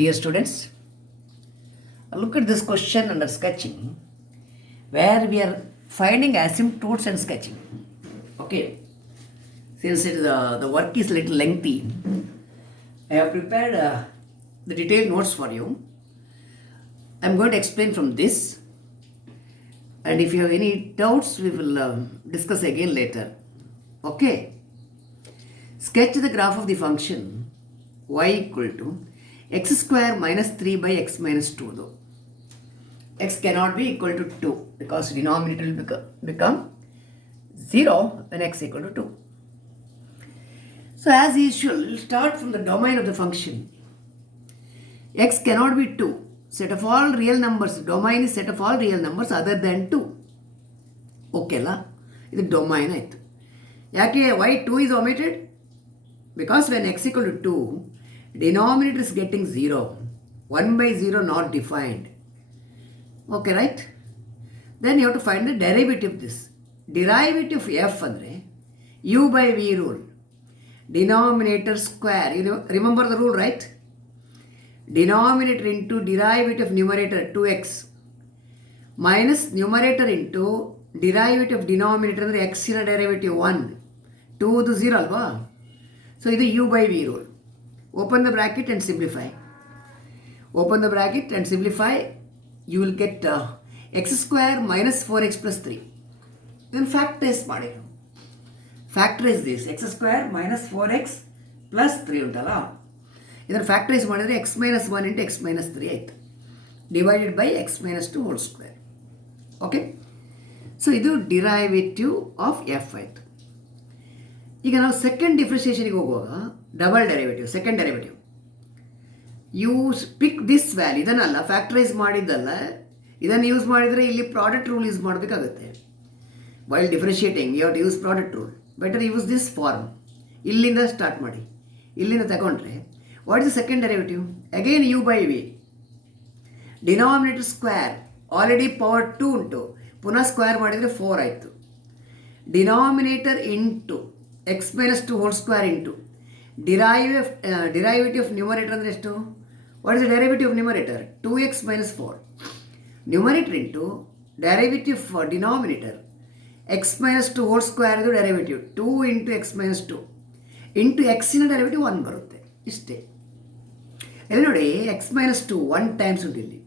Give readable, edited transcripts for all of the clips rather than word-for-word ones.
Dear students, look at this question under sketching where we are finding asymptotes and sketching. Okay, since the work is a little lengthy, I have prepared the detailed notes for you. I am going to explain from this, and if you have any doubts, we will discuss again later. Okay, sketch the graph of the function y equal to x square minus 3 by x minus 2 though. X cannot be equal to 2 because denominator will become 0 when x equal to 2. So as usual, we'll start from the domain of the function. X cannot be 2. Set of all real numbers. Domain is set of all real numbers other than 2. Okay la? This is domain aitu. Why 2 is omitted? Because when x equal to 2, denominator is getting 0. 1 by 0 not defined. Okay, right? Then you have to find the derivative of this. Derivative of f andre u by v rule. Denominator square. You remember the rule, right? Denominator into derivative of numerator 2x minus numerator into derivative of denominator andre x in a derivative 1. 2 to 0 alva. So this is u by v rule. Open the bracket and simplify. Open the bracket and simplify. You will get x square minus 4x plus 3. Then factorize ಮಾಡಿ. Factorize this. x square minus 4x plus 3 ಉಂಟಲ್ಲ. ಇದನ್ನು factorize ಮಾಡಿದರೆ x minus 1 into x minus 3 ಆಯಿತು. Divided by x minus 2 whole square. Okay. So ಇದು derivative of f ಆಯಿತು. ಈಗ ನಾವು second ಡಿಫ್ರೆನ್ಸಿಯೇಷನ್ಗೆ ಹೋಗುವಾಗ double derivative, second derivative. You pick this value, ಇದನ್ನಲ್ಲ ಫ್ಯಾಕ್ಟರೈಸ್ ಮಾಡಿದ್ದಲ್ಲ, ಇದನ್ನು ಯೂಸ್ ಮಾಡಿದರೆ ಇಲ್ಲಿ ಪ್ರಾಡಕ್ಟ್ ರೂಲ್ ಯೂಸ್ ಮಾಡಬೇಕಾಗುತ್ತೆ. While differentiating you have to use product rule. Better use this form. ಇಲ್ಲಿಂದ ಸ್ಟಾರ್ಟ್ ಮಾಡಿ. ಇಲ್ಲಿಂದ ತಗೊಂಡ್ರೆ what is the second derivative? Again u by v. Denominator square already power 2 ಉಂಟು, ಪುನಃ ಸ್ಕ್ವೇರ್ ಮಾಡಿದರೆ 4 ಆಯಿತು. Denominator into x minus 2 whole square into derivative of numerator ಅಂದರೆ ಎಷ್ಟು? What is the derivative of numerator? 2x minus 4. Numerator into derivative for denominator x minus 2 whole square ಇದು derivative 2 into x minus 2 into x ಇನ derivative 1 ಬರುತ್ತೆ. ಇಷ್ಟೇ. ಇಲ್ಲಿ ನೋಡಿ x minus 2 1 times ಉಂಟು, ಇಲ್ಲಿ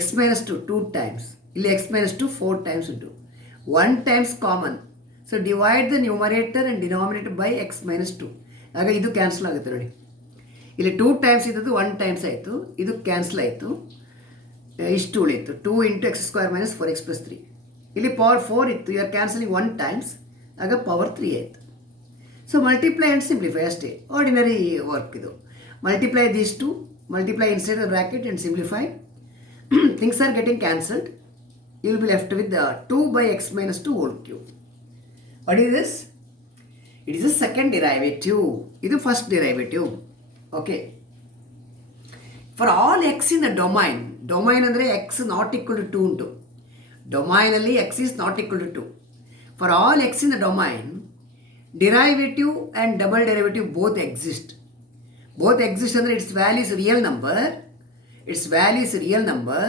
x minus 2 2 times, ಇಲ್ಲಿ x minus 2 4 times ಉಂಟು. 1 times common. So divide the numerator and denominator by x minus 2. ಆಗ ಇದು ಕ್ಯಾನ್ಸಲ್ ಆಗುತ್ತೆ ನೋಡಿ. ಇಲ್ಲಿ 2 ಟೈಮ್ಸ್ ಇದ್ದದ್ದು 1 ಟೈಮ್ಸ್ ಆಯಿತು, ಇದು ಕ್ಯಾನ್ಸಲ್ ಆಯಿತು, ಇಷ್ಟು ಉಳಿಯಿತು 2 into x square minus 4x plus 3. ಇಲ್ಲಿ ಪವರ್ 4 ಇತ್ತು, ಯು ಆರ್ ಕ್ಯಾನ್ಸಲಿಂಗ್ 1 ಟೈಮ್ಸ್, ಆಗ ಪವರ್ 3 ಆಯಿತು. ಸೊ ಮಲ್ಟಿಪ್ಲೈ ಆ್ಯಂಡ್ ಸಿಂಪ್ಲಿಫೈ ಅಷ್ಟೇ, ಆರ್ಡಿನರಿ ವರ್ಕ್ ಇದು. Multiply these two, multiply inside the bracket and simplify. Things are getting cancelled. You will be left with 2 by x minus 2 whole cube. What is this? It is a second derivative. This is first derivative. Okay. For all x in the domain ಅಂದರೆ x not equal to 2 ಉಂಟು. ಡೊಮೈನಲ್ಲಿ x is not equal to 2. For all x in the domain, derivative and double derivative both exist. Both exist ಅಂದರೆ its value is real number. Its value is real number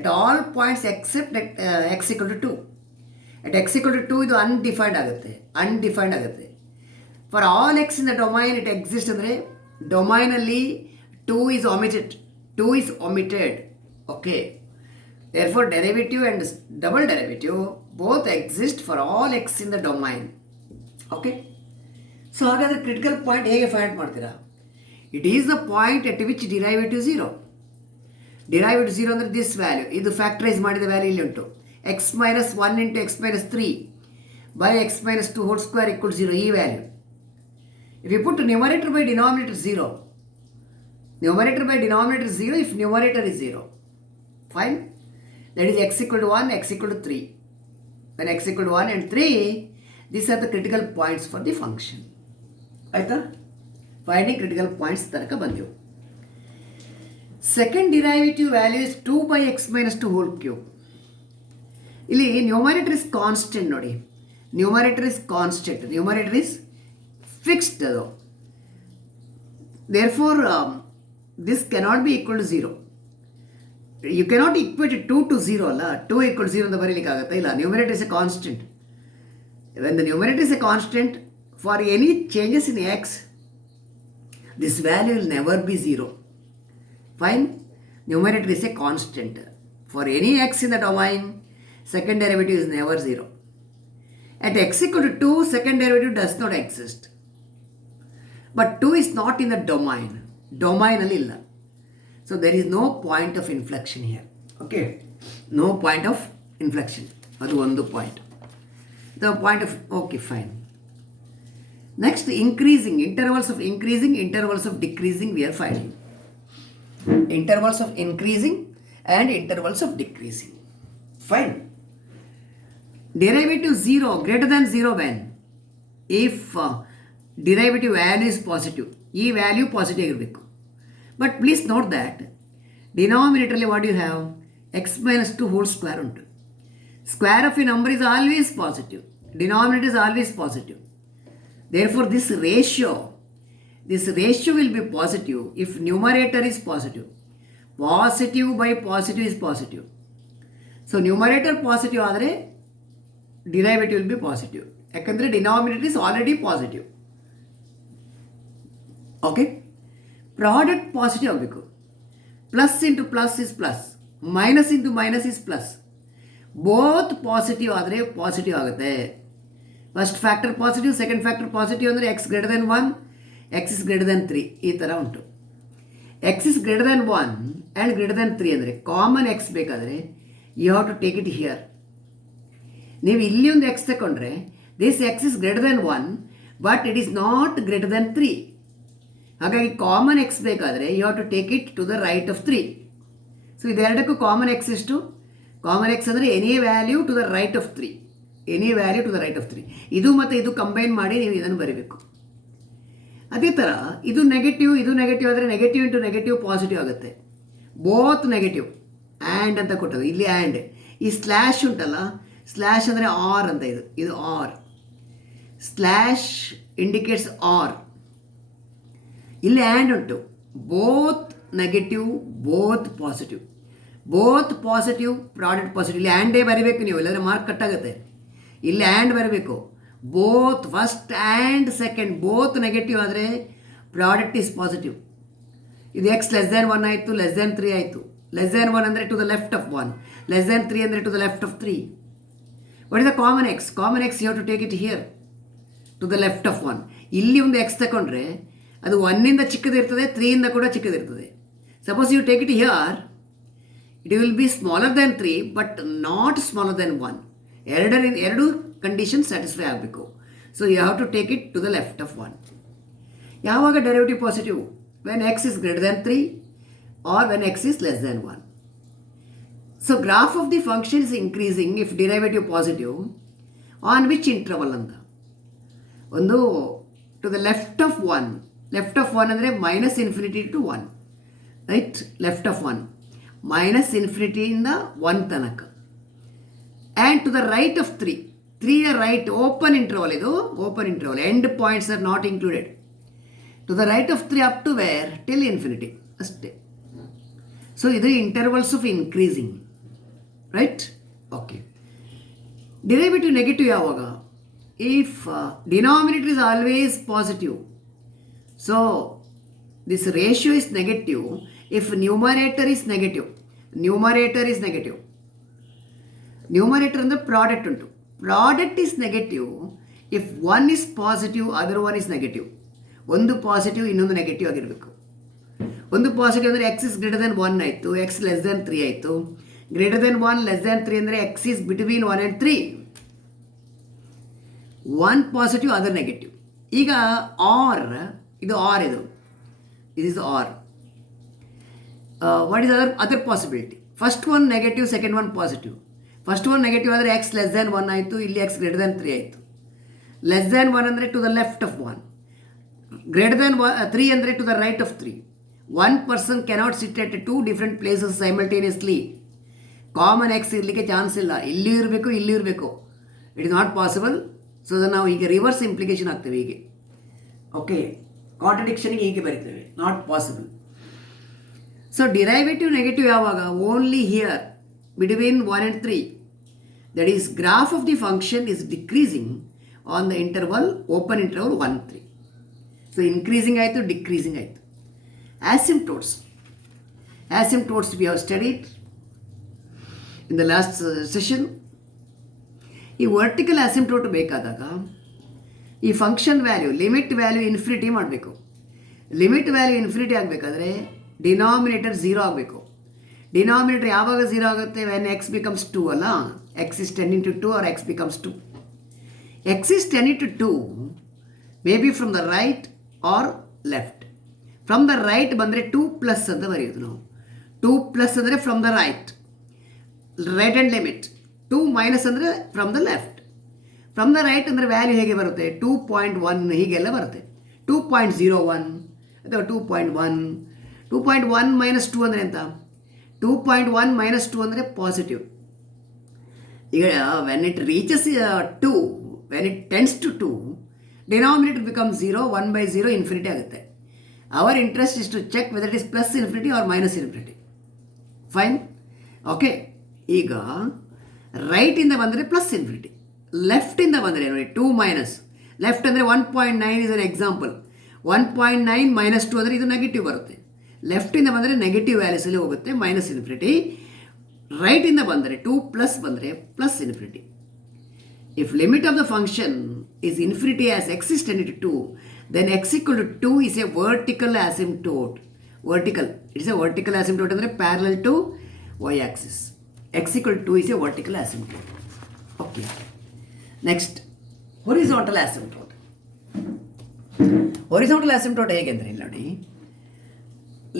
at all points except at x equal to 2. At x equal to 2 ಇದು undefined ಆಗುತ್ತೆ. For all X in the domain it exist ಅಂದರೆ ಡೊಮೈನಲ್ಲಿ 2 is omitted. Okay, therefore derivative and double derivative both exist for all x in the domain. Okay, so ಹಾಗಾದರೆ critical point ಹೇಗೆ find ಮಾಡ್ತೀರಾ? It is the point at which derivative 0. Derivative 0 ಅಂದರೆ this value, ಇದು factorise ಮಾಡಿದ value ಇಲ್ಲಿ ಉಂಟು. x minus 1 into x minus 3 by x minus 2 whole square equals 0. ಈ value. If you put numerator by denominator 0, numerator by denominator 0 if numerator is 0. Fine. That is x equal to 1, x equal to 3. When x equal to 1 and 3, these are the critical points for the function. ಆಯಿತಾ? Finding critical points ತನಕ ಬಂದೆವು. Second derivative value is 2 by x minus 2 whole cube. ಇಲ್ಲಿ numerator is constant ನೋಡಿ. Numerator is constant, numerator is fixed. ಅದು Therefore, this cannot be equal to 0. You cannot equate 2 to 0 ಅಲ್ಲ. 2 equal to 0 ಅಂತ ಬರೀಲಿಕ್ಕಾಗತ್ತಾ? ಇಲ್ಲ. Numerator is a constant. When the numerator is a constant, for any changes in x, this value will never be 0. Fine? Numerator is a constant. For any x in the domain, second derivative is never 0. At x equal to 2, second derivative does not exist. But 2 is not in the domain. Domain ಅಲ್ಲಿ ಇಲ್ಲ. So there is no point of inflection here. Okay? No point of inflection. ಅದು ಒಂದು point. The point of, okay, fine. Next, increasing, intervals of increasing, intervals of decreasing we are finding. Intervals of increasing and intervals of decreasing. Fine. Derivative 0 greater than 0 when? If derivative value is positive. ಈ value positive ಇರಬೇಕು. But please note that ಡಿನಾಮಿನೇಟರ್ಲಿ what you have x minus 2 whole square ಉಂಟು. Square of a number is always positive. Denominator is always positive. Therefore, this ratio will be positive if numerator is positive. Positive by positive is positive. So, numerator positive ಆದರೆ derivative will be positive. ಯಾಕಂದರೆ denominator is already positive. Okay? Product positive ಆಗಬೇಕು. Plus into plus is plus. Minus into minus is plus. Both positive ಆದರೆ positive ಆಗುತ್ತೆ. First factor positive, second factor positive ಅಂದರೆ x greater than 1, x is greater than 3 ಈ ಥರ ಉಂಟು. X is greater than 1 and greater than 3 ಅಂದರೆ common x ಬೇಕಾದರೆ you have to take it here. ನೀವು ಇಲ್ಲಿ ಒಂದು ಎಕ್ಸ್ ತಗೊಂಡ್ರೆ this x is greater than 1 but it is not greater than 3. ಹಾಗಾಗಿ ಕಾಮನ್ ಎಕ್ಸ್ ಬೇಕಾದರೆ you have to take it to the right of 3. So ಇದೆರಡಕ್ಕೂ common x ಎಷ್ಟು? Common x ಅಂದರೆ any value to the right of 3. Any value to the right of 3. ಇದು ಮತ್ತು ಇದು combine ಮಾಡಿ ನೀವು ಇದನ್ನು ಬರೀಬೇಕು. ಅದೇ ಥರ ಇದು ನೆಗೆಟಿವ್ ಆದರೆ ನೆಗೆಟಿವ್ ಇಂಟು ನೆಗೆಟಿವ್ ಪಾಸಿಟಿವ್ ಆಗುತ್ತೆ. ಬೋತ್ ನೆಗೆಟಿವ್ ಆ್ಯಂಡ್ ಅಂತ ಕೊಟ್ಟದು. ಇಲ್ಲಿ ಆ್ಯಂಡ್ ಈ ಸ್ಲ್ಯಾಶ್ ಉಂಟಲ್ಲ, ಸ್ಲ್ಯಾಶ್ ಅಂದರೆ ಆರ್ ಅಂತ. ಇದು ಆರ್. Slash indicates or. ಇಲ್ಲಿ ಆ್ಯಂಡ್ ಉಂಟು. Both negative, both positive. Both positive, product positive. ಇಲ್ಲಿ ಆ್ಯಂಡೇ ಬರೀಬೇಕು ನೀವು, ಇಲ್ಲಾಂದರೆ ಮಾರ್ಕ್ ಕಟ್ಟಾಗುತ್ತೆ. ಇಲ್ಲಿ ಆ್ಯಂಡ್ ಬರಬೇಕು. Both first and second both negative ಆದರೆ ಪ್ರಾಡಕ್ಟ್ ಈಸ್ ಪಾಸಿಟಿವ್. ಇದು ಎಕ್ಸ್ ಲೆಸ್ ದ್ಯಾನ್ 1 ಆಯಿತು, ಲೆಸ್ ದ್ಯಾನ್ 3 ಆಯಿತು. ಲೆಸ್ ದ್ಯಾನ್ 1 ಅಂದರೆ to the left of 1, less than 3 ಅಂದರೆ to the left of 3. What is the common x? Common x you have to take it here to the left of 1. ಇಲ್ಲಿ ಒಂದು x ತಗೊಂಡ್ರೆ ಅದು 1ಇಂದ ಚಿಕ್ಕದಿರ್ತದೆ, 3ಇಂದ ಕೂಡ ಚಿಕ್ಕದಿರ್ತದೆ. Suppose you take it here, it will be smaller than 3 but not smaller than 1. ಎರಡು condition satisfy ಆಗಬೇಕು. So you have to take it to the left of 1. ಯಾವಾಗ derivative positive? When x is greater than 3 or when x is less than 1. So graph of the function is increasing if derivative positive on which interval ಅಂತ. ಒಂದು to the left of 1. Left of 1 ಅಂದರೆ minus infinity to 1, right? Left of 1 minus ಇನ್ಫಿನಿಟಿಯಿಂದ 1 ತನಕ. And to the right of 3. 3ಯ right open interval. ಇದು open interval. End points are not included. To the right of 3 up to where? Till infinity ಅಷ್ಟೇ. So ಇದು intervals of increasing, right? Okay. Derivative negative ಯಾವಾಗ? If denominator is always positive. So this ratio is negative if numerator is negative. Numerator is negative. Numerator ಅಂದರೆ product ಉಂಟು. Product is negative if one is positive, other one is negative. ಒಂದು positive, ಇನ್ನೊಂದು negative ಆಗಿರಬೇಕು. ಒಂದು positive ಅಂದರೆ X is greater than 1 ಆಯಿತು, X less than 3 ಆಯಿತು. Greater than 1, less than 3 ಅಂದರೆ x is between 1 and 3. One positive, other negative. ಈಗ or, ಇದು ಆರ್, ಇದು is or. What is other possibility? First one negative, second one positive. First one negative ಆದರೆ x less than 1 ಆಯಿತು, ಇಲ್ಲಿ x greater than 3 ಆಯಿತು. Less than 1 ಅಂದರೆ to the left of 1, greater than 3 ಅಂದರೆ to the right of 3. One person cannot sit at 2 different places simultaneously. Common x ಇರಲಿಕ್ಕೆ chance ಇಲ್ಲ. ಇಲ್ಲಿ ಇರಬೇಕು, ಇಲ್ಲಿ ಇರಬೇಕು. It is not possible. So ನಾವು ಈಗ ರಿವರ್ಸ್ ಇಂಪ್ಲಿಕೇಶನ್ ಆಗ್ತೇವೆ ಹೀಗೆ. ಓಕೆ, ಕಾಂಟ್ರಡಿಕ್ಷನ್ಗೆ ಹೀಗೆ ಬರಿತೇವೆ, not possible. So derivative negative ಯಾವಾಗ? Only here between 1 and 3. That is graph of the function is decreasing on the interval, open interval 1, 3. So increasing ಆಯಿತು, decreasing ಆಯಿತು. Asymptotes we have studied in the last session. ಈ vertical ಆಸಿಂಪ್ಟೋಟ್ ಬೇಕಾದಾಗ ಈ function value limit value infinity ಮಾಡಬೇಕು. Limit value infinity ಆಗಬೇಕಾದ್ರೆ denominator 0 ಆಗಬೇಕು. Denominator ಯಾವಾಗ 0 ಆಗುತ್ತೆ? ವೆನ್ x becomes 2 ಅಲ್ಲ, x is 10 into 2 or x becomes 2. x is 10 into 2 may be from the right or left. From the right ಬಂದರೆ 2 plus ಅಂತ ಬರೆಯೋದು ನಾವು. 2 ಪ್ಲಸ್ ಅಂದರೆ from the right hand limit. 2 minus ಅಂದರೆ from the left. From the right ಅಂದರೆ value ಹೇಗೆ ಬರುತ್ತೆ? 2.1 ಹೀಗೆಲ್ಲ ಬರುತ್ತೆ. 2.01 ಅಥವಾ 2.1. 2.1 ಮೈನಸ್ 2 ಅಂದರೆ ಎಂತ? 2.1 ಮೈನಸ್ 2 ಅಂದರೆ ಪಾಸಿಟಿವ್. ಈಗ when it reaches 2, when it tends to 2, denominator become 0, 1/0 infinity ಆಗುತ್ತೆ. Our interest is to check whether it is plus infinity or minus infinity. Fine, okay. ಈಗ ರೈಟಿಂದ ಬಂದರೆ ಪ್ಲಸ್ ಇನ್ಫಿನಿಟಿ, ಲೆಫ್ಟಿಂದ ಬಂದರೆ ನೋಡಿ 2 ಮೈನಸ್. ಲೆಫ್ಟ್ ಅಂದರೆ 1.9 is an example. 1.9 minus 2 ಅಂದರೆ ಇದು negative ಬರುತ್ತೆ. ಲೆಫ್ಟಿಂದ ಬಂದರೆ ನೆಗೆಟಿವ್ ವ್ಯಾಲ್ಯೂಸಲ್ಲಿ ಹೋಗುತ್ತೆ, ಮೈನಸ್ ಇನ್ಫಿನಿಟಿ. ರೈಟಿಂದ ಬಂದರೆ 2 ಪ್ಲಸ್ ಬಂದರೆ plus infinity. If limit of the function is infinity as x is 10 into 2, then x equal to 2 is a vertical asymptote. Vertical, it is a vertical asymptote ಅಂದರೆ parallel to y axis. x equal to 2 is a vertical asymptote. Okay. Next, horizontal asymptote. Horizontal asymptote ಹೇಗೆ ಅಂದರೆ ಇಲ್ಲಿ ನೋಡಿ,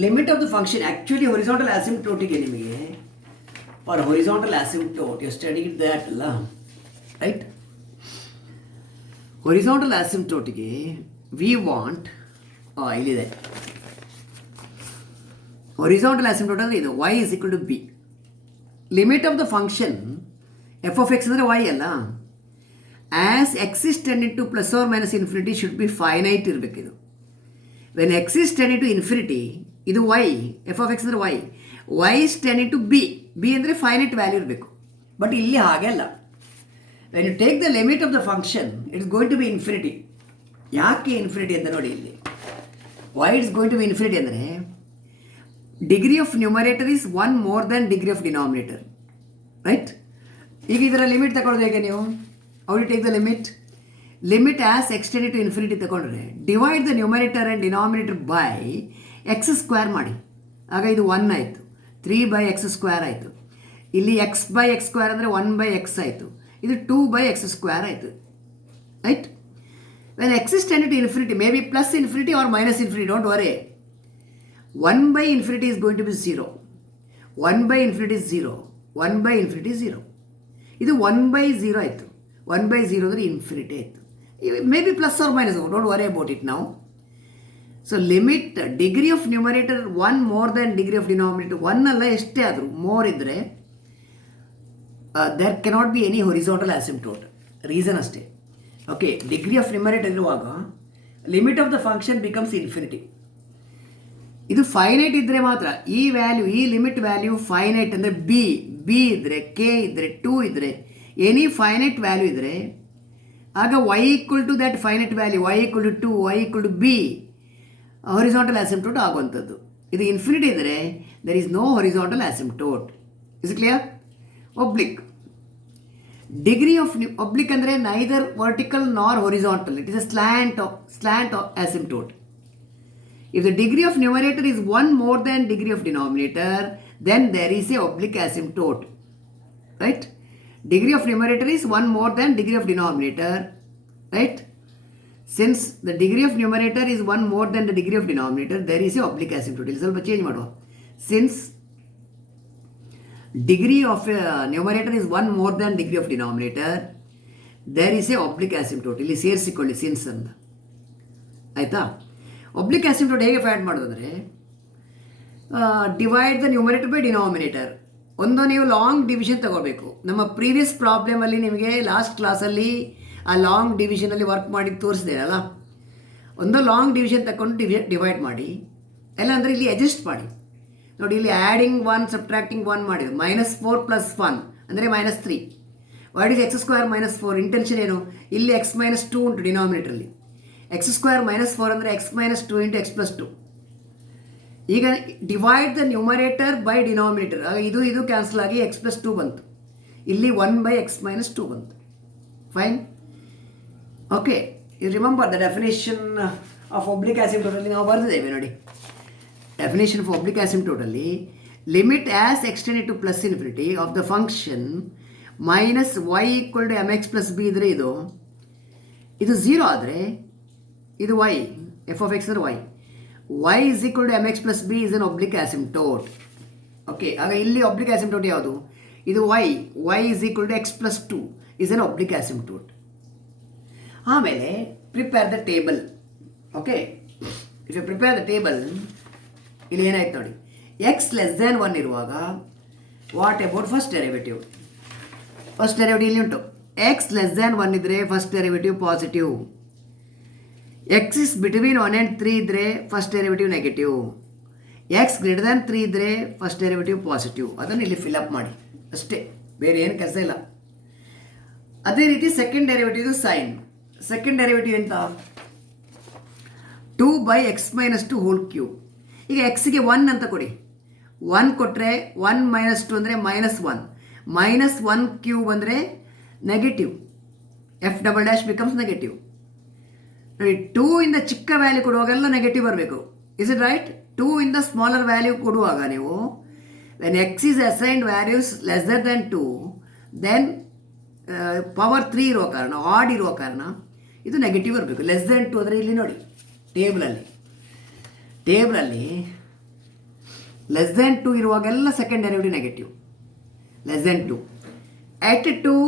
limit of the function actually horizontal asymptoteಗೆ ನಿಮಗೆ for horizontal asymptote you studied that ಅಲ್ಲ, right? Horizontal ಆಸಿಂಪ್ಟೋಟಿಗೆ we want ಇಲ್ಲಿದೆ. Horizontal asymptote ಅಂದರೆ ಇದು y is equal to b. Limit of the function f of x ಅಂದರೆ y ಅಲ್ಲ. As x is 10 into plus or minus infinity should be finite ಇರಬೇಕು ಇದು. When x is 10 into infinity ಇದು y, f of x ಅಂದರೆ y is 10 into b. b ಅಂದರೆ finite value ಇರಬೇಕು. But ಇಲ್ಲಿ ಹಾಗೆ ಅಲ್ಲ. When you take the limit of the function it is going to be infinity. ಯಾಕೆ infinity ಅಂತ ನೋಡಿ ಇಲ್ಲಿ. Why it's going to be infinity ಅಂದರೆ degree of numerator is 1 more than degree of denominator, right? ಈಗ ಇದರ limit ತಗೊಳ್ಳೋದು ಹೇಗೆ ನೀವು? How you take the limit as extended to infinity ತಗೊಂಡ್ರೆ divide the numerator and denominator by X square ಮಾಡಿ. ಆಗ ಇದು 1 ಆಯಿತು, 3/x² ಆಯಿತು. ಇಲ್ಲಿ x/x² ಅಂದರೆ 1/x ಆಯಿತು. ಇದು 2/x² ಆಯಿತು, right? When x is 10 to infinity may be plus infinity or minus infinity, don't worry. 1/∞ is going to be 0. 1/∞ is 0. 1/∞ 0. ಇದು 1/0 ಆಯಿತು. 1/0 ಅಂದರೆ ಇನ್ಫಿನಿಟಿ ಆಯಿತು. May be plus or minus, don't worry about it ನಾವು. So limit degree of numerator 1 more than degree of denominator 1 ಅಲ್ಲ, ಎಷ್ಟೇ ಆದರೂ more ಇದ್ದರೆ there cannot be any horizontal asymptote. Reason ಅಷ್ಟೇ. ಓಕೆ, ಡಿಗ್ರಿ ಆಫ್ ನ್ಯೂಮರೇಟರ್ ಇರುವಾಗ limit of the function becomes infinity. ಇದು finite ಇದ್ದರೆ ಮಾತ್ರ ಈ ವ್ಯಾಲ್ಯೂ, ಈ ಲಿಮಿಟ್ ವ್ಯಾಲ್ಯೂ ಫೈನೈಟ್ ಅಂದರೆ ಬಿ ಇದ್ದರೆ, ಕೆ ಇದ್ದರೆ, 2 ಇದ್ದರೆ, ಎನಿ ಫೈನೈಟ್ ವ್ಯಾಲ್ಯೂ ಇದ್ದರೆ ಆಗ y equal to that finite value, y equal to 2, y equal to b horizontal asymptote ಆಗುವಂಥದ್ದು. ಇದು ಇನ್ಫಿನಿಟಿ ಇದ್ದರೆ there is no horizontal asymptote. Is clear? Oblique. Degree of oblique ಅಂದರೆ neither vertical nor horizontal. It is a slant asymptote. If the degree of numerator is 1 more than degree of denominator, then there is a oblique asymptote. Right? Degree of numerator is 1 more than degree of denominator. Right? Since the degree of numerator is 1 more than the degree of denominator, there is a oblique asymptote. ಇಲ್ಲಿ ಸ್ವಲ್ಪ change ಮಾಡುವ. Since degree of numerator is 1 more than degree of denominator, there is a oblique asymptote. ಇಲ್ಲಿ ಸೇರಿಸಿಕೊಳ್ಳಿ since ಅಂತ, ಆಯಿತಾ? Oblique ಆಸಿಂಪ್ಟೋಟ್ ಹೇಗೆ find ಮಾಡೋದಂದರೆ divide the numerator by denominator. ಒಂದು ನೀವು ಲಾಂಗ್ ಡಿವಿಷನ್ ತಗೋಬೇಕು. ನಮ್ಮ ಪ್ರೀವಿಯಸ್ ಪ್ರಾಬ್ಲಮಲ್ಲಿ ನಿಮಗೆ ಲಾಸ್ಟ್ ಕ್ಲಾಸಲ್ಲಿ ಆ ಲಾಂಗ್ ಡಿವಿಷನಲ್ಲಿ ವರ್ಕ್ ಮಾಡಿ ತೋರಿಸಿದೆ ಅಲ್ಲ, ಒಂದು ಲಾಂಗ್ ಡಿವಿಷನ್ ತಗೊಂಡು ಡಿವೈಡ್ ಮಾಡಿ, ಇಲ್ಲ ಅಂದರೆ ಇಲ್ಲಿ ಅಡ್ಜಸ್ಟ್ ಮಾಡಿ. ನೋಡಿ, ಇಲ್ಲಿ ಆ್ಯಡಿಂಗ್ 1 ಸಬ್ಟ್ರಾಕ್ಟಿಂಗ್ 1 ಮಾಡಿದ್ರು. -4 + 1 ಅಂದರೆ -3. What is x² - 4? ಇಂಟೆನ್ಷನ್ ಏನು? ಇಲ್ಲಿ x - 2 ಉಂಟು ಡಿನಾಮಿನೇಟ್ರಲ್ಲಿ. x² - 4 ಅಂದರೆ x - 2 × x + 2. ಈಗ divide the numerator by denominator. ಆಗ ಇದು ಕ್ಯಾನ್ಸಲ್ ಆಗಿ x + 2 ಬಂತು. ಇಲ್ಲಿ 1/x - 2 ಬಂತು. Fine. Okay, you remember the definition of oblique ಆಸಿಂಪ್ಟೋಟಲ್ಲಿ ನಾವು ಬರೆದಿದ್ದೇವೆ ನೋಡಿ. ಡೆಫಿನೇಷನ್ ಆಫ್ ಒಬ್ಲಿಕ್ ಆಸಿಂಪ್ಟೋಟಲ್ಲಿ limit as extended to +∞ of the function -y = mx + b ಇದ್ದರೆ ಇದು 0 ಆದರೆ ಇದು y, f(x) ಅಂದರೆ y = mx + b is an oblique asymptote. Okay, ಆಗ ಇಲ್ಲಿ ಒಬ್ಲಿಕ್ ಆಸಿಂಪ್ಟೋಟ್ ಯಾವುದು? ಇದು y = x + 2 is an oblique asymptote. ಆಮೇಲೆ prepare the table. Okay, if you prepare the table, ಇಲ್ಲಿ ಏನಾಯ್ತು ನೋಡಿ, x < 1 ಇರುವಾಗ what about first derivative? First derivative ಇಲ್ಲಿ ಉಂಟು. x < 1 ಇದ್ದರೆ first derivative positive. x is between 1 and 3 ಇದ್ದರೆ ಫಸ್ಟ್ ಡೆರಿವೇಟಿವ್ ನೆಗೆಟಿವ್. x < 3 ಇದ್ದರೆ ಫಸ್ಟ್ ಡೆರಿವೇಟಿವ್ ಪಾಸಿಟಿವ್. ಅದನ್ನು ಇಲ್ಲಿ ಫಿಲಪ್ ಮಾಡಿ ಅಷ್ಟೇ, ಬೇರೆ ಏನು ಕೆಲಸ ಇಲ್ಲ. ಅದೇ ರೀತಿ second derivative sign. Second derivative ಎಂತ? 2/x - 2 3. ಈಗ ಎಕ್ಸ್ಗೆ 1 ಅಂತ ಕೊಡಿ. 1 ಕೊಟ್ಟರೆ 1 - 2 ಅಂದರೆ -1. -1³ ಅಂದರೆ ನೆಗೆಟಿವ್. f" becomes negative. ನೋಡಿ, 2 ಇಂದ ಚಿಕ್ಕ ವ್ಯಾಲ್ಯೂ ಕೊಡುವಾಗೆಲ್ಲ ನೆಗೆಟಿವ್ ಬರಬೇಕು. Is it right? 2 ಇಂದ ಸ್ಮಾಲರ್ ವ್ಯಾಲ್ಯೂ ಕೊಡುವಾಗ ನೀವು when x is assigned values < 2, then power 3 ಇರುವ ಕಾರಣ, ಆಡ್ ಇರುವ ಕಾರಣ ಇದು ನೆಗೆಟಿವ್ ಬರಬೇಕು. < 2 ಅಂದರೆ ಇಲ್ಲಿ ನೋಡಿ, ಟೇಬಲಲ್ಲಿ < 2 ಇರುವಾಗೆಲ್ಲ second derivative negative. < 2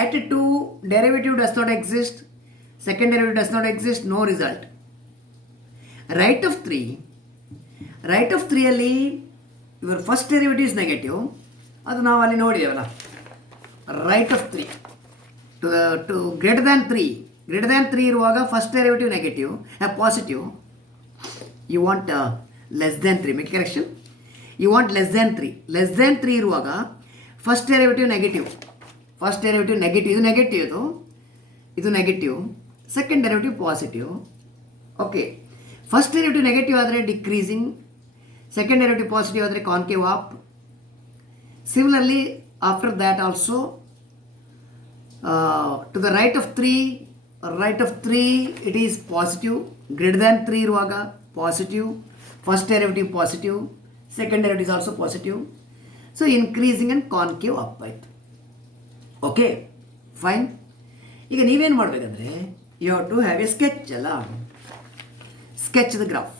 at 2 derivative does not exist, second derivative does not exist, no result. Right of 3 ಅಲ್ಲಿ your first derivative is negative. ಅದು ನಾವು ಅಲ್ಲಿ ನೋಡಿದೇವಲ್ಲ, right of 3 to greater than 3 ಇರುವಾಗ first derivative negative, positive. You want < 3, make correction. You want < 3 ಇರುವಾಗ first derivative negative. ಇದು negative, ಇದು negative. Second derivative positive. Okay, first derivative negative ಆದರೆ decreasing, second derivative positive ಆದರೆ concave up. Similarly after that also to the right of 3 it is positive. < 3 ಇರುವಾಗ positive, first derivative positive, second derivative is also positive. So increasing and concave up ಆಯಿತು. Okay, fine. ಈಗ ನೀವೇನು ಮಾಡಬೇಕಂದ್ರೆ, you have to have a sketch ಅಲ್ಲ, sketch the graph.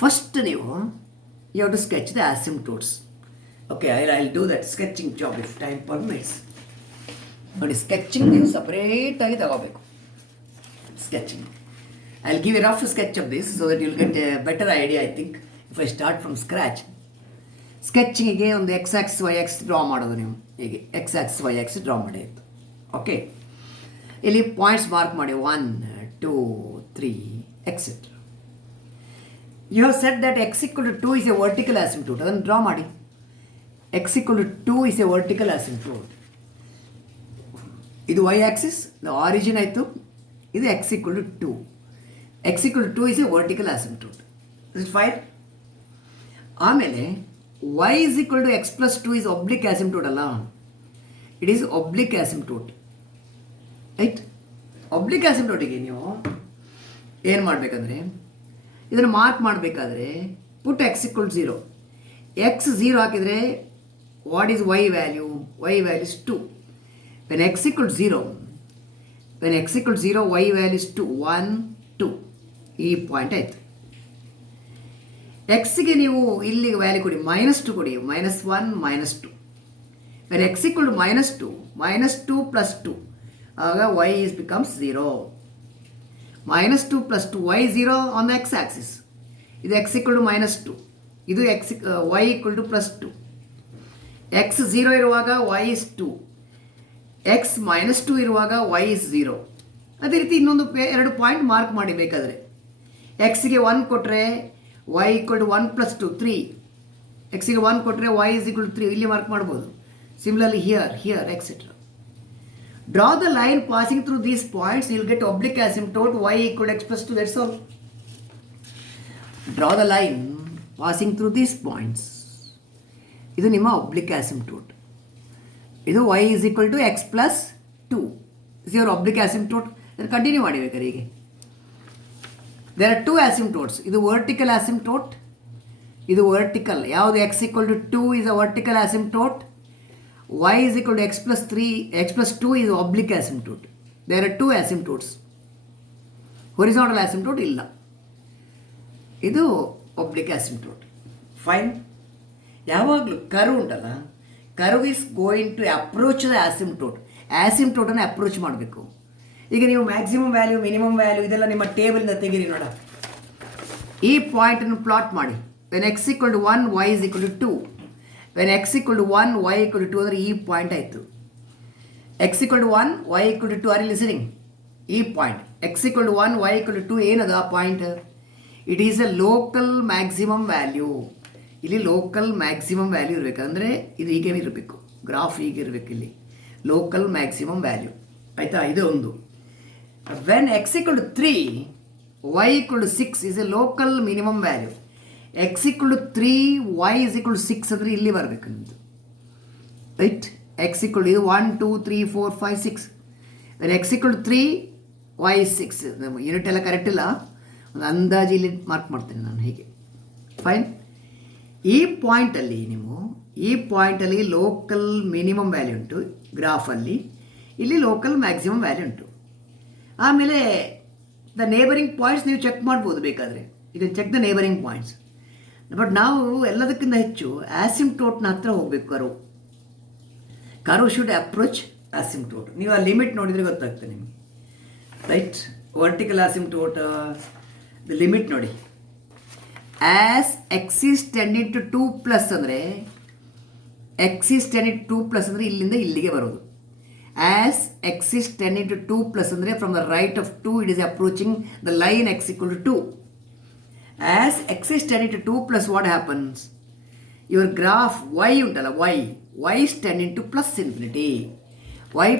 First ನೀವು you have to sketch the asymptotes. Okay, I will do that sketching job if time permits. ನೋಡಿ, sketching ನೀವು ಸಪ್ರೇಟಾಗಿ ತಗೋಬೇಕು. Sketching I will give a rough sketch of this so that you will get a better idea. I think if I start from scratch. ಸ್ಕೆಚಿಂಗಿಗೆ ಒಂದು x y x draw ಮಾಡೋದು. ನೀವು ಹೀಗೆ x y x draw ಮಾಡಿ ಆಯಿತು. Okay, ಇಲ್ಲಿ points mark ಮಾಡಿ 1 2 3 etcetera. You have set that x = 2 is a vertical asymptote. ಅದನ್ನು ಡ್ರಾ ಮಾಡಿ. x = 2 is a vertical asymptote. ಇದು y ಆಕ್ಸಿಸ್, ಆರಿಜಿನ್ ಆಯಿತು. ಇದು x = 2. x = 2 is a vertical asymptote. Is fine. ಆಮೇಲೆ y = x + 2 is oblique asymptote ಅಲ್ಲ, it is oblique asymptote. Right? Oblique ಆಸಿಂಪ್ಟೋಟಿಗೆ ನೀವು ಏನು ಮಾಡಬೇಕಂದ್ರೆ, ಇದನ್ನು ಮಾರ್ಕ್ ಮಾಡಬೇಕಾದ್ರೆ ಪುಟ್ x = 0. x 0 ಹಾಕಿದರೆ what is y value? y value is 2. When x = 0, y value is 2, 1 2. ಈ ಪಾಯಿಂಟ್ ಆಯಿತು. ಎಕ್ಸ್ಗೆ ನೀವು ಇಲ್ಲಿ ವ್ಯಾಲ್ಯೂ ಕೊಡಿ, -2 ಕೊಡಿ, -1 -2. ವೆನ್ x = -2 + 2 ಆಗ y becomes 0. -2 + 2 y 0 on the x Axis. ಇದು x = -2, ಇದು y = +2. x 0 ಇರುವಾಗ y is 2, x -2 ಇರುವಾಗ y is 0. ಅದೇ ರೀತಿ ಇನ್ನೊಂದು 2 ಪಾಯಿಂಟ್ ಮಾರ್ಕ್ ಮಾಡಿ ಬೇಕಾದರೆ. ಎಕ್ಸ್ಗೆ 1 ಕೊಟ್ಟರೆ y = 1 + 2 3, ಎಕ್ಸ್ಗೆ 1 ಕೊಟ್ಟರೆ y = 3 ಇಲ್ಲಿ ಮಾರ್ಕ್ ಮಾಡ್ಬೋದು. Similarly here etcetera. Draw the line passing through these points, you will get oblique asymptote y = x + 2, that's all. Draw the line passing through these points, ಇದು ನಿಮ್ಮ oblique asymptote. ಇದು y = x + 2 is your oblique asymptote. Continue ಮಾಡಿ ಬೇಕಾದ್ರೆ ಹೀಗೆ. There are 2 asymptotes. ಇದು vertical asymptote, ಇದು vertical. ಯಾವುದು x = 2 is a vertical asymptote, y = x + 3, x + 2 is oblique asymptote. There are 2 asymptotes. Horizontal asymptote ಇಲ್ಲ, ಇದು oblique asymptote. Fine. ಯಾವಾಗಲೂ curve ಉಂಟಲ್ಲ, curve is going to approach the asymptote. ಆಸಿಮ್ಟೋಟನ್ನು approach ಮಾಡಬೇಕು. ಈಗ ನೀವು ಮ್ಯಾಕ್ಸಿಮಮ್ ವ್ಯಾಲ್ಯೂ, ಮಿನಿಮಮ್ ವ್ಯಾಲ್ಯೂ ಇದೆಲ್ಲ ನಿಮ್ಮ ಟೇಬಲಿಂದ ತೆಗೀರಿ ನೋಡ. ಈ ಪಾಯಿಂಟನ್ನು ಪ್ಲಾಟ್ ಮಾಡಿ. When x = 1 y = 2, when x = 1 y = 2 ಅಂದರೆ ಈ ಪಾಯಿಂಟ್ ಆಯಿತು. x = 1 y = 2 are you listening? ಈ ಪಾಯಿಂಟ್ x = 1 y = 2 ಏನದು ಆ point? It is A local maximum value. ಇಲ್ಲಿ ಲೋಕಲ್ ಮ್ಯಾಕ್ಸಿಮಮ್ ವ್ಯಾಲ್ಯೂ ಇರಬೇಕಂದ್ರೆ ಇದು ಹೀಗೆ ಇರಬೇಕು, ಗ್ರಾಫ್ ಹೀಗೆ ಇರಬೇಕು. ಇಲ್ಲಿ ಲೋಕಲ್ ಮ್ಯಾಕ್ಸಿಮಮ್ ವ್ಯಾಲ್ಯೂ ಆಯಿತಾ? ಇದು ಒಂದು. When x = 3 y = 6 is A local minimum value. x = 3 y = 6 ಅಂದರೆ ಇಲ್ಲಿ ಬರಬೇಕು ನಿಮ್ಮದು, ರೈಟ್? x = ಇದು 1 2 3 4 5 6. ವೆನ್ x = 3 y 6, ಯೂನಿಟ್ ಎಲ್ಲ ಕರೆಕ್ಟ್ ಇಲ್ಲ, ಒಂದು ಅಂದಾಜು ಇಲ್ಲಿ ಮಾರ್ಕ್ ಮಾಡ್ತೇನೆ ನಾನು ಹೀಗೆ. ಫೈನ್. ಈ ಪಾಯಿಂಟಲ್ಲಿ ನೀವು, ಈ ಪಾಯಿಂಟಲ್ಲಿ ಲೋಕಲ್ ಮಿನಿಮಮ್ ವ್ಯಾಲ್ಯೂ ಉಂಟು ಗ್ರಾಫಲ್ಲಿ, ಇಲ್ಲಿ ಲೋಕಲ್ ಮ್ಯಾಕ್ಸಿಮಮ್ ವ್ಯಾಲ್ಯೂ ಉಂಟು. ಆಮೇಲೆ ದ ನೇಬರಿಂಗ್ ಪಾಯಿಂಟ್ಸ್ ನೀವು ಚೆಕ್ ಮಾಡ್ಬೋದು ಬೇಕಾದರೆ. You can check the neighbouring points. But ನಾವು ಎಲ್ಲದಕ್ಕಿಂತ ಹೆಚ್ಚು ಆಸಿಮ್ಟೋಟ್ನ ಹತ್ರ ಹೋಗಬೇಕು. Curve should approach asymptote. ನೀವು ಆ ಲಿಮಿಟ್ ನೋಡಿದರೆ ಗೊತ್ತಾಗ್ತದೆ ನಿಮಗೆ, right? Vertical asymptote the limit ನೋಡಿ. As x is tending to 2+ ಅಂದರೆ, x is tending to 2+ ಅಂದರೆ ಇಲ್ಲಿಂದ ಇಲ್ಲಿಗೆ ಬರೋದು. As x is tending to 2+ ಅಂದರೆ from the right of 2 it is approaching the line x = 2. As x is tending to 2+, what happens? Your graph y ಉಂಟಲ್ಲ, y is tending to +∞. y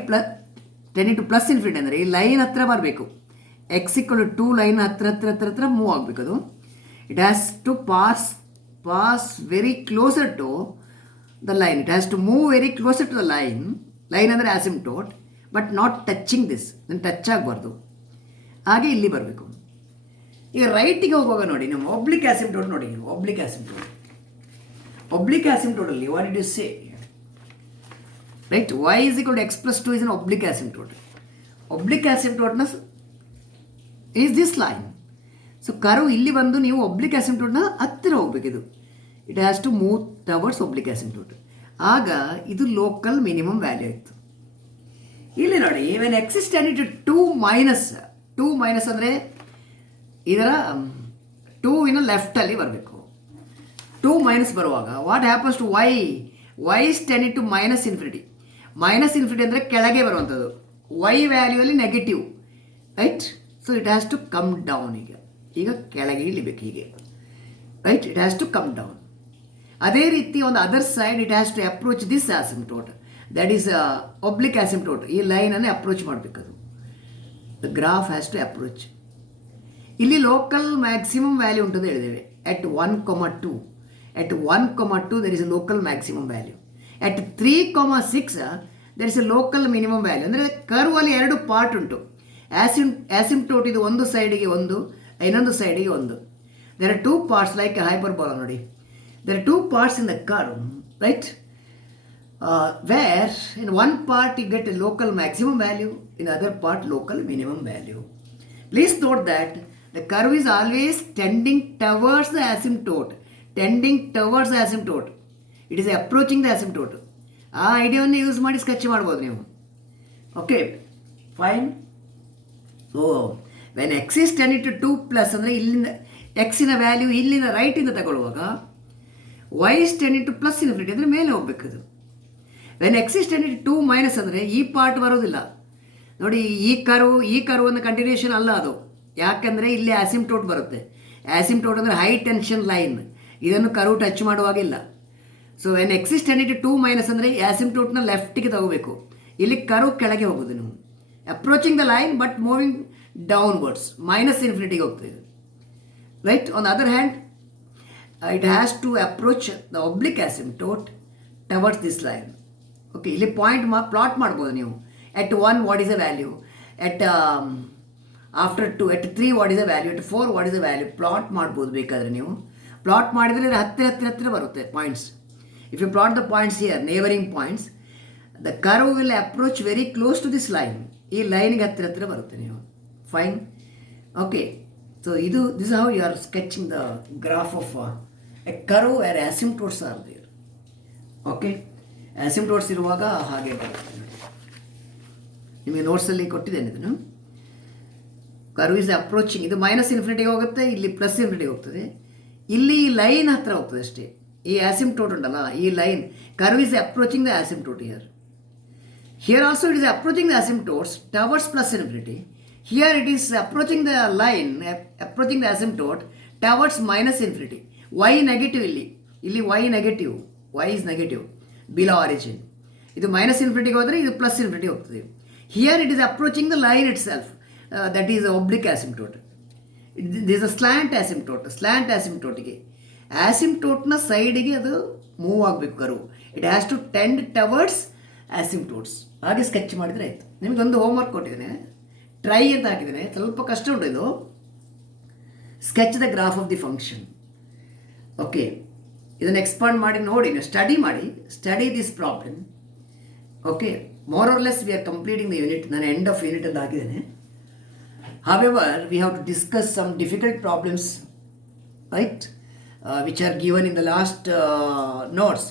tending to +∞ ಅಂದರೆ ಈ line ಹತ್ರ ಬರಬೇಕು. x = 2 line ಹತ್ರ move ಆಗಬೇಕು. ಅದು it has to pass very closer to the line. It has to move very closer to the line ಅಂದರೆ asymptote, but not touching this. ನಾನು touch ಆಗಬಾರ್ದು, ಹಾಗೆ ಇಲ್ಲಿ ಬರಬೇಕು. ಈಗ ರೈಟಿಗೆ ಹೋಗುವಾಗ ನೋಡಿ, ನಮ್ಮ oblique asymptote ನೋಡಿ. oblique asymptoteಲ್ಲಿ what did you say? Right, y = x + 2 is an oblique asymptote. oblique asymptoteನ is this line. So curve ಇಲ್ಲಿ ಬಂದು ನೀವು oblique asymptoteನ ಹತ್ತಿರ ಹೋಗ್ಬೇಕಿದು. It has to move towards oblique asymptote. ಆಗ ಇದು ಲೋಕಲ್ ಮಿನಿಮಮ್ ವ್ಯಾಲ್ಯೂ ಇತ್ತು. ಇಲ್ಲಿ ನೋಡಿ, when x is tending to 2- ಅಂದರೆ ಇದರ 2 ಲೆಫ್ಟಲ್ಲಿ ಬರಬೇಕು. 2- ಬರುವಾಗ what happens to y is tending to -∞. -∞ ಅಂದರೆ ಕೆಳಗೆ ಬರುವಂಥದ್ದು. y ವ್ಯಾಲ್ಯೂಯಲ್ಲಿ negative, right? So it has to come down. ಈಗ ಕೆಳಗೆ ಇಳಿಬೇಕು ಹೀಗೆ, right? It has to come down. ಅದೇ ರೀತಿ ಒಂದು other side it has to approach this asymptote, that is oblique asymptote. ಈ ಲೈನನ್ನೇ ಅಪ್ರೋಚ್ ಮಾಡಬೇಕದು. The graph has to approach. ಇಲ್ಲಿ ಲೋಕಲ್ ಮ್ಯಾಕ್ಸಿಮಮ್ ವ್ಯಾಲ್ಯೂ ಉಂಟು ಹೇಳಿದ್ದೇವೆ. at 1, 2 there is a local maximum value. at 3, 6 there is a local minimum value. ಅಂದರೆ ಕರ್ವಲ್ಲಿ 2 part ಉಂಟು. ಆಸಿಮ್ಟೋಟ್ ಇದು ಒಂದು ಸೈಡಿಗೆ ಒಂದು, ಇನ್ನೊಂದು ಸೈಡಿಗೆ ಒಂದು. There are 2 parts like hyperbola ನೋಡಿ. There are 2 parts in the curve, right? Where in one part you get a local maximum value, in other part local minimum value. Please note that the curve is always tending towards the asymptote. It is approaching the asymptote. ಆ ಐಡಿಯಾವನ್ನು use ಮಾಡಿ sketch ಮಾಡ್ಬೋದು ನೀವು. Okay, fine. So when x is tending to 2+ ಅಂದರೆ ಇಲ್ಲಿಂದ ಎಕ್ಸಿನ value ಇಲ್ಲಿಂದ ರೈಟಿಂದ ತಗೊಳ್ಳುವಾಗ y is tending to +∞ ಅಂದರೆ ಮೇಲೆ ಹೋಗ್ಬೇಕದು. When x is tending to 2- ಅಂದರೆ ಈ ಪಾರ್ಟ್ ಬರೋದಿಲ್ಲ. ನೋಡಿ ಈ ಕರ್ವ್ ಒಂದು ಕಂಟಿನ್ಯೂಷನ್ ಅಲ್ಲ ಅದು, ಯಾಕಂದರೆ ಇಲ್ಲಿ ಆಸಿಮ್ಟೋಟ್ ಬರುತ್ತೆ. ಆಸಿಮ್ಟೋಟ್ ಅಂದರೆ ಹೈ ಟೆನ್ಷನ್ ಲೈನ್, ಇದನ್ನು ಕರ್ವ್ ಟಚ್ ಮಾಡುವಾಗಿಲ್ಲ. So an x is tending to 2- ಅಂದರೆ ಆಸಿಮ್ಟೋಟ್ನ ಲೆಫ್ಟಿಗೆ ತಗೋಬೇಕು. ಇಲ್ಲಿ ಕರ್ವ್ ಕೆಳಗೆ ಹೋಗೋದು ನೀವು, approaching the line but moving downwards, -∞ ಹೋಗ್ತದೆ. Right. On the other hand it has to approach the oblique asymptote towards this line. Okay, ಇಲ್ಲಿ ಪಾಯಿಂಟ್ ಪ್ಲಾಟ್ ಮಾಡ್ಬೋದು ನೀವು. At 1 what is the value, at after 2, at 3 what is the value, at 4 what is the value plot ಮಾಡ್ಬೋದು. ಬೇಕಾದರೆ ನೀವು plot ಮಾಡಿದರೆ ಹತ್ತಿರ ಬರುತ್ತೆ points. If you plot the points here, neighbouring points, the curve will approach very close to this line. ಈ ಲೈನ್ಗೆ ಹತ್ತಿರ ಬರುತ್ತೆ ನೀವು. Fine. Okay, so this how you are sketching the graph of a curve where asymptotes are there. Okay, asymptotes ಇರುವಾಗ ಹಾಗೆ ಬರುತ್ತೆ. ನಿಮಗೆ ನೋಟ್ಸಲ್ಲಿ ಕೊಟ್ಟಿದ್ದೇನೆ ಇದನ್ನು. ಕರ್ವ್ ಇಸ್ ಅಪ್ರೋಚಿಂಗ್, ಇದು -∞ ಹೋಗುತ್ತೆ, ಇಲ್ಲಿ +∞ ಹೋಗ್ತದೆ. ಇಲ್ಲಿ ಲೈನ್ ಹತ್ರ ಹೋಗ್ತದೆ ಅಷ್ಟೇ. ಈ ಆಸಿಮ್ಟೋಟ್ ಉಂಟಲ್ಲ, ಈ line curve is approaching the asymptote here also it is approaching the asymptotes towards +∞. Here it is approaching the line, approaching the asymptote towards -∞. Y negative, ಇಲ್ಲಿ y negative, y is negative below origin. ಇದು -∞ ಹೋದರೆ ಇದು +∞ ಹೋಗ್ತದೆ. Here it is approaching the line itself, that is oblique asymptote. This a slant ಆಸಿಮ್ಟೋಟ್ಗೆ ಆಸಿಮ್ಟೋಟ್ನ ಸೈಡಿಗೆ ಅದು move ಆಗಬೇಕು curve. It has to tend towards asymptotes. ಹಾಗೆ ಸ್ಕೆಚ್ ಮಾಡಿದರೆ ಆಯಿತು. ನಿಮಗೊಂದು ಹೋಮ್ವರ್ಕ್ ಕೊಟ್ಟಿದ್ದೇನೆ, ಟ್ರೈ ಅಂತ ಹಾಕಿದ್ದೇನೆ, ಸ್ವಲ್ಪ ಕಷ್ಟ ಉಂಟು ಇದು. Sketch the graph of the function. Okay, ಇದನ್ನು ಎಕ್ಸ್ಪಾಂಡ್ ಮಾಡಿ ನೋಡಿ, study this problem. Okay, more or less we are completing the unit. ನಾನು ಎಂಡ್ ಆಫ್ ಯೂನಿಟ್ ಅಂತ ಹಾಕಿದ್ದೇನೆ. However, we have to discuss some difficult problems, right, which are given in the last notes.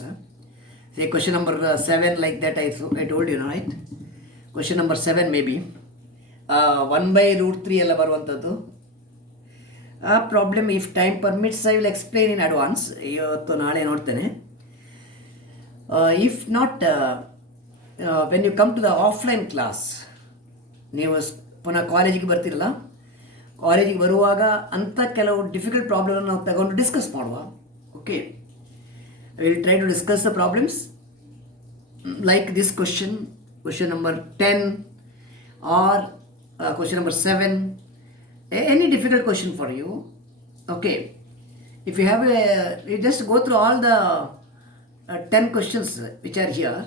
Say question number 7, like that I told you, right? Question number 7 maybe 1/√3 ಎಲ್ಲ ಬರುವಂಥದ್ದು. ಆ problem if time permits I will explain in advance. ಇವತ್ತು ನಾಳೆ ನೋಡ್ತೇನೆ. If not, when you come to the offline class, ನೀವು ಪುನಃ ಕಾಲೇಜಿಗೆ ಬರ್ತಿರಲ್ಲ, ಕಾಲೇಜಿಗೆ ಬರುವಾಗ ಅಂಥ ಕೆಲವು ಡಿಫಿಕಲ್ಟ್ ಪ್ರಾಬ್ಲಮ್ ನಾವು ತಗೊಂಡು ಡಿಸ್ಕಸ್ ಮಾಡುವ. Okay, I will try to discuss the problems like this question number 10 or question number 7, any difficult question for you. Okay, if you have you just go through all the 10 questions which are here.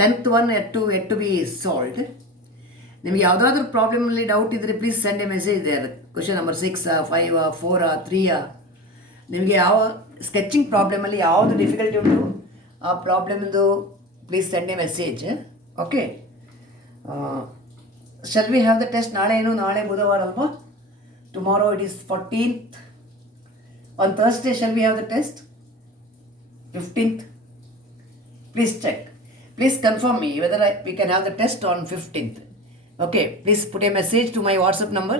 10th one had to be solved. ನಿಮಗೆ ಯಾವುದಾದ್ರೂ ಪ್ರಾಬ್ಲಮಲ್ಲಿ doubt ಇದ್ದರೆ please send a message there. Question number 6, 5, 4, 3. ನಿಮಗೆ ಯಾವ sketching ಪ್ರಾಬ್ಲಮಲ್ಲಿ ಯಾವುದು difficulty ಉಂಟು ಆ ಪ್ರಾಬ್ಲಮ್ದು please send a message. Okay, shall we have the test? ನಾಳೆ ಬುಧವಾರ ಅಲ್ವಾ? Tomorrow it is 14th. On Thursday shall we have the test? 15th. Please check. Please confirm me whether we can have the test on 15th. Okay, please put a message to my WhatsApp number.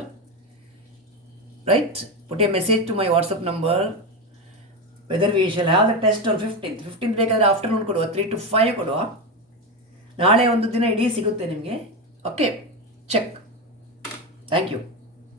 Right? Put a message to my WhatsApp number whether we shall have the test on 15th. 15th ಬೇಕಾದರೆ afternoon ಕೊಡುವ, 3 to 5 ಕೊಡುವ. ನಾಳೆ ಒಂದು ದಿನ ಇಡೀ ಸಿಗುತ್ತೆ ನಿಮಗೆ. Okay, check. Thank you.